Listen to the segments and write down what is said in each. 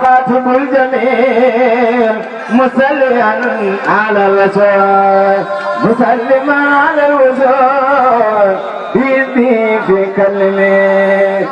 وقاتم الجميل مسلما على الرسول مسلما على الوصول بيدي في كلمه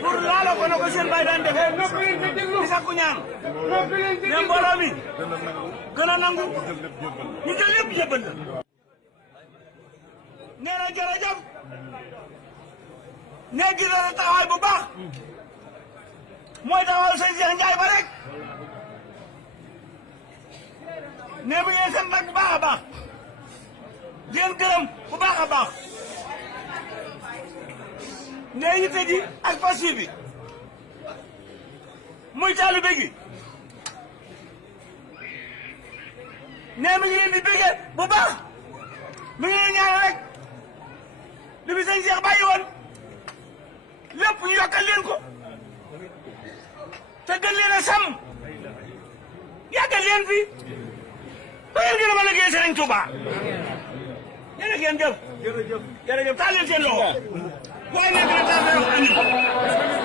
pour laala ko na ko seen bay daan defee di sakku ñaan ñoom mbooloo mi gën a nangu ñu jël lépp yëbbal la nee na jërëjëf ne gis na taxawaay bu baax mooy taxawal sëñ Cheikh Ndiaye ba rek ne bu ngeen sant bu baax a baax di leen gërëm bu baax a baax ne yitte ji ak passion bi muy taalibe gi ne mi ngi leen di béggee bu baax mi ngi leen ñaanal rek li fi sëñ Cheikh bàyyi woon lépp ñu yokkal leen ko te gën leen a sàmm yàggal leen fi ba ngeen gën a mën a liggéey Sëriñ Tuubaa jërëjëf jërëjëf taal leen seen loxo boo nekk rek daal di wax amiin